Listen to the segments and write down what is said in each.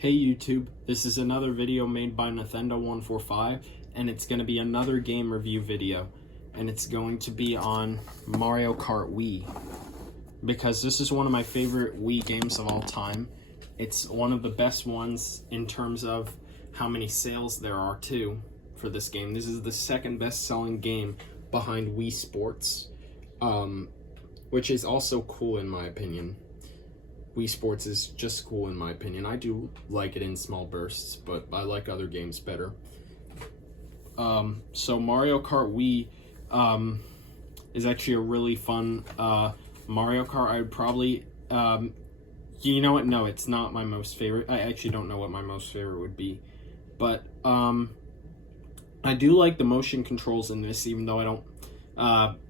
Hey YouTube, this is another video made by Nathendo145, and it's going to be another game review video, and it's going to be on Mario Kart Wii, because this is one of my favorite Wii games of all time. It's one of the best ones in terms of how many sales there are too for this game. This is the second best selling game behind Wii Sports, which is also cool in my opinion. Wii Sports is just cool in my opinion. I do like it in small bursts, but I like other games better. So Mario Kart Wii is actually a really fun Mario Kart. I would probably, you know what? No, it's not my most favorite. I actually don't know what my most favorite would be, but I do like the motion controls in this, even though I don't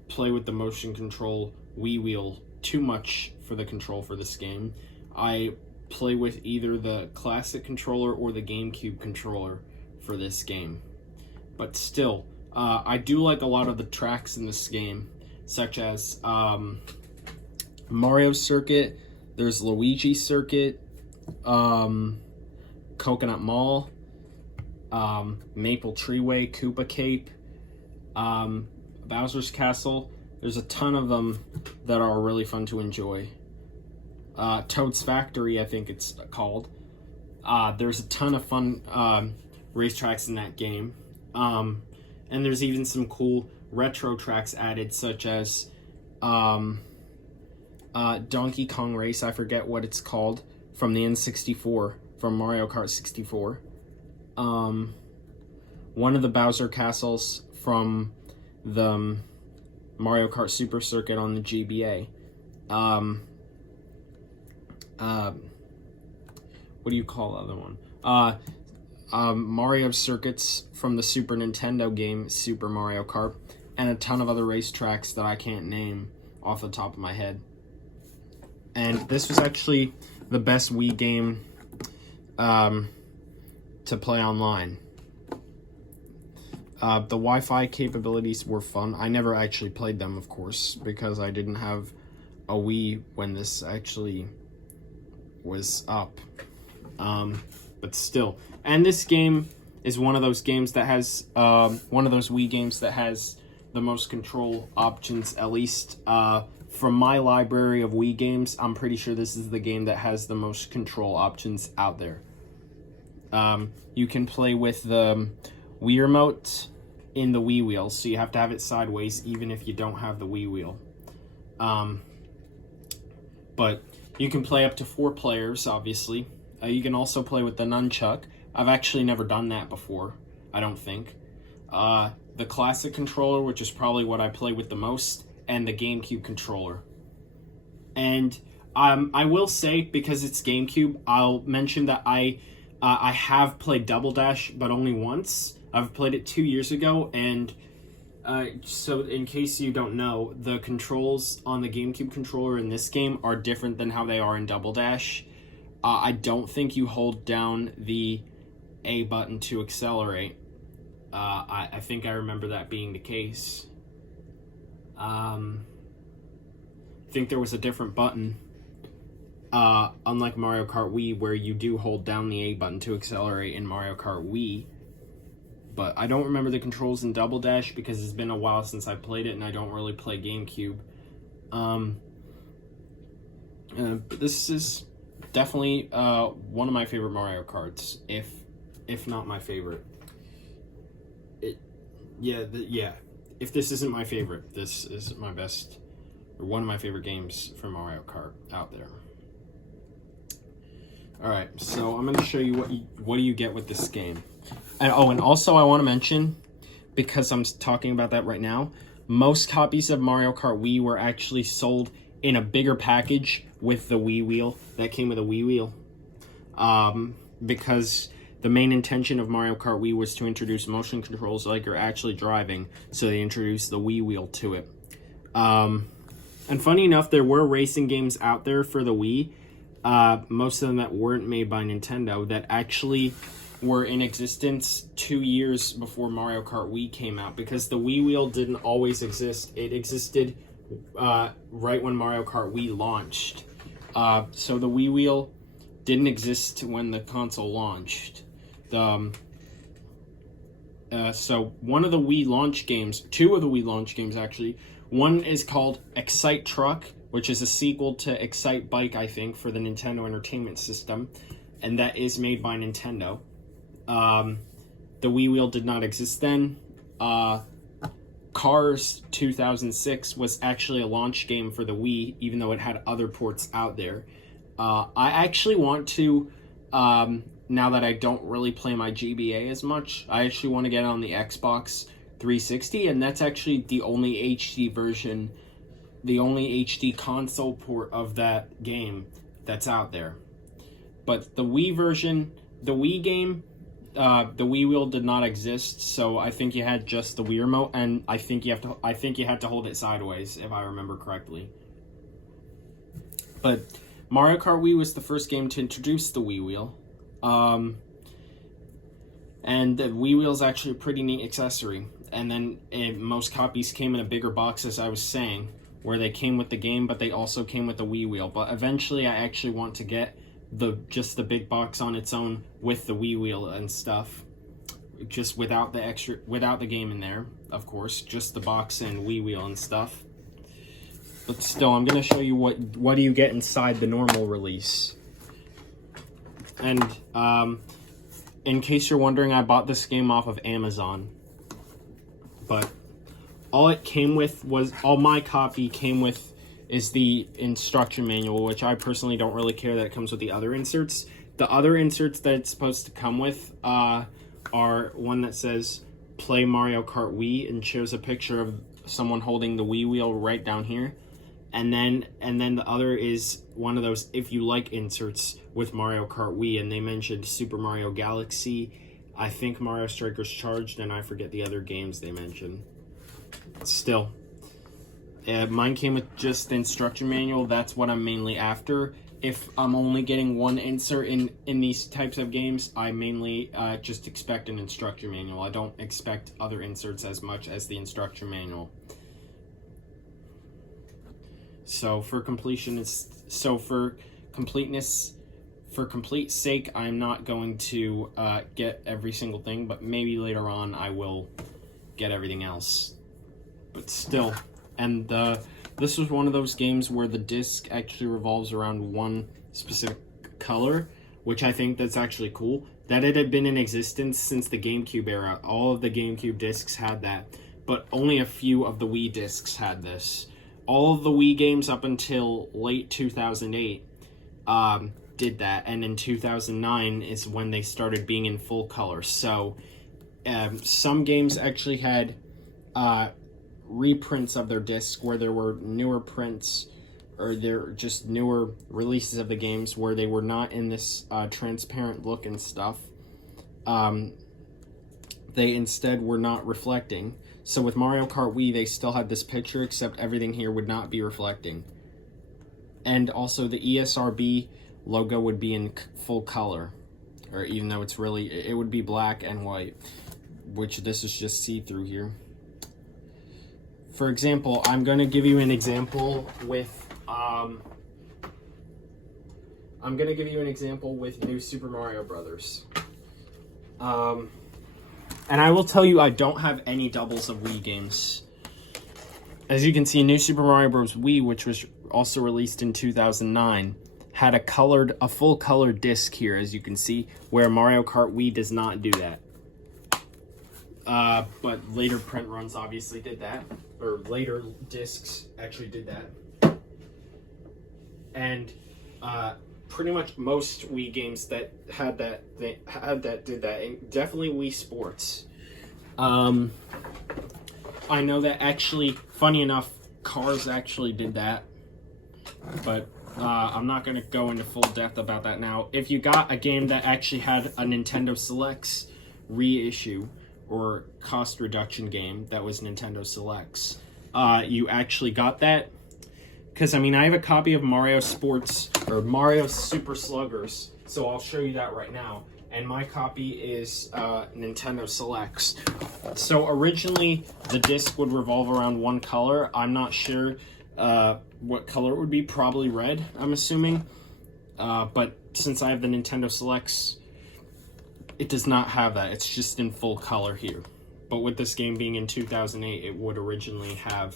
play with the motion control Wii wheel too much for the control for this game. I play with either the classic controller or the GameCube controller for this game. But still, I do like a lot of the tracks in this game, such as Mario Circuit, there's Luigi Circuit, Coconut Mall, Maple Treeway, Koopa Cape, Bowser's Castle. There's a ton of them that are really fun to enjoy. Toad's Factory, I think it's called. There's a ton of fun racetracks in that game. And there's even some cool retro tracks added, such as Donkey Kong Race, I forget what it's called, from the N64, from Mario Kart 64. One of the Bowser Castles from the Mario Kart Super Circuit on the GBA. What do you call the other one? Mario Circuits from the Super Nintendo game, Super Mario Kart, and a ton of other racetracks that I can't name off the top of my head. And this was actually the best Wii game to play online. The Wi-Fi capabilities were fun. I never actually played them, of course, because I didn't have a Wii when this actually was up. But still. And this game is one of those games that has, one of those Wii games that has the most control options, at least from my library of Wii games. I'm pretty sure this is the game that has the most control options out there. You can play with the Wii Remote in the Wii wheel, so you have to have it sideways even if you don't have the Wii wheel. But you can play up to 4 players, obviously. You can also play with the nunchuck. I've actually never done that before, I don't think. The classic controller, which is probably what I play with the most, and the GameCube controller. And I will say, because it's GameCube, I'll mention that I have played Double Dash, but only once. I've played it 2 years ago, and so in case you don't know, the controls on the GameCube controller in this game are different than how they are in Double Dash. I don't think you hold down the A button to accelerate. I think I remember that being the case. I think there was a different button, unlike Mario Kart Wii, where you do hold down the A button to accelerate in Mario Kart Wii. But I don't remember the controls in Double Dash because it's been a while since I played it, and I don't really play GameCube. But this is definitely one of my favorite Mario Karts, if not my favorite. If this isn't my favorite, this is my best, or one of my favorite games for Mario Kart out there. Alright, so I'm going to show you what do you get with this game. And also I want to mention, because I'm talking about that right now, most copies of Mario Kart Wii were actually sold in a bigger package with the Wii wheel, that came with a Wii wheel. Because the main intention of Mario Kart Wii was to introduce motion controls like you're actually driving, so they introduced the Wii wheel to it. And funny enough, there were racing games out there for the Wii, most of them that weren't made by Nintendo, that actually were in existence 2 years before Mario Kart Wii came out, because the Wii wheel didn't always exist. It existed right when Mario Kart Wii launched. So the Wii wheel didn't exist when the console launched. So one of the Wii launch games, two of the Wii launch games actually, one is called Excite Truck, which is a sequel to Excite Bike, I think, for the Nintendo Entertainment System, and that is made by Nintendo. The Wii wheel did not exist then. Cars 2006 was actually a launch game for the Wii, even though it had other ports out there. I actually want to, now that I don't really play my GBA as much, I actually want to get on the Xbox 360, and that's actually the only HD version, the only HD console port of that game that's out there. But the Wii version, the Wii game, the Wii wheel did not exist, so I think you had just the Wii remote, and I think you had to hold it sideways, if I remember correctly. But Mario Kart Wii was the first game to introduce the Wii wheel. And the Wii wheel is actually a pretty neat accessory. And then most copies came in a bigger box, as I was saying, where they came with the game, but they also came with the Wii wheel. But eventually, I actually want to get just the big box on its own with the Wii wheel and stuff, just without the game in there, of course, just the box and Wii wheel and stuff. But still, I'm gonna show you what do you get inside the normal release. And in case you're wondering, I bought this game off of Amazon, but all my copy came with is the instruction manual, which I personally don't really care that it comes with the other inserts. The other inserts that it's supposed to come with are one that says "Play Mario Kart Wii" and shows a picture of someone holding the Wii wheel right down here. And then the other is one of those "if you like" inserts with Mario Kart Wii, and they mentioned Super Mario Galaxy, I think Mario Strikers Charged, and I forget the other games they mentioned. Still, mine came with just the instruction manual. That's what I'm mainly after. If I'm only getting one insert in these types of games, I mainly just expect an instruction manual. I don't expect other inserts as much as the instruction manual. So for complete sake, I'm not going to get every single thing, but maybe later on I will get everything else. But still, and this was one of those games where the disc actually revolves around one specific color, which I think that's actually cool. That it had been in existence since the GameCube era. All of the GameCube discs had that, but only a few of the Wii discs had this. All of the Wii games up until late 2008 did that, and in 2009 is when they started being in full color. So some games actually had reprints of their discs where there were newer prints, or they're just newer releases of the games where they were not in this transparent look and stuff. They instead were not reflecting. So with Mario Kart Wii, they still had this picture, except everything here would not be reflecting. And also the ESRB logo would be in full color, or even though it would be black and white, which this is just see-through here. For example, I'm going to give you an example with New Super Mario Brothers. And I will tell you, I don't have any doubles of Wii games. As you can see, New Super Mario Bros. Wii, which was also released in 2009, had a full color disc here, as you can see, where Mario Kart Wii does not do that. But later print runs obviously did that, or later discs actually did that. And pretty much most Wii games that did that, and definitely Wii Sports. I know that actually, funny enough, Cars actually did that, but I'm not going to go into full depth about that now. If you got a game that actually had a Nintendo Selects reissue or cost reduction game that was Nintendo Selects, you actually got that. Because, I mean, I have a copy of Mario Sports, or Mario Super Sluggers, so I'll show you that right now. And my copy is Nintendo Selects. So originally, the disc would revolve around one color. I'm not sure what color it would be, probably red, I'm assuming. But since I have the Nintendo Selects, it does not have that. It's just in full color here. But with this game being in 2008, it would originally have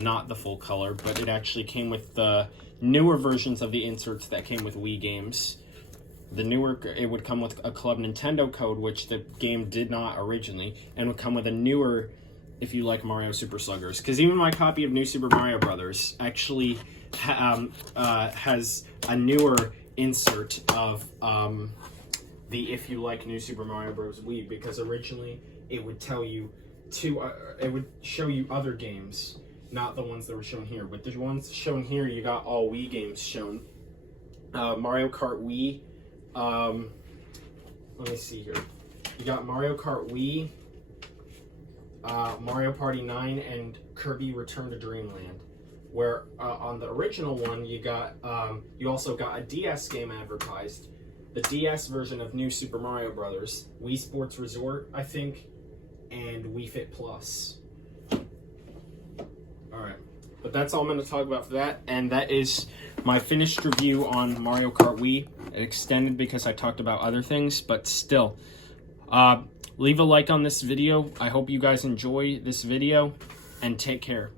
not the full color, but it actually came with the newer versions of the inserts that came with Wii games. The newer, it would come with a Club Nintendo code, which the game did not originally, and would come with a newer, if you like Mario Super Sluggers. Because even my copy of New Super Mario Brothers actually has a newer insert of the if you like New Super Mario Bros. Wii, because originally it would tell you it would show you other games, not the ones that were shown here. But the ones shown here, you got all Wii games shown. Mario Kart Wii. Let me see here. You got Mario Kart Wii, Mario Party 9, and Kirby Return to Dreamland. Where on the original one, you got you also got a DS game advertised, the DS version of New Super Mario Brothers, Wii Sports Resort, I think, and Wii Fit Plus. All right, but that's all I'm going to talk about for that, and that is my finished review on Mario Kart Wii. It extended because I talked about other things, but still, leave a like on this video. I hope you guys enjoy this video, and take care.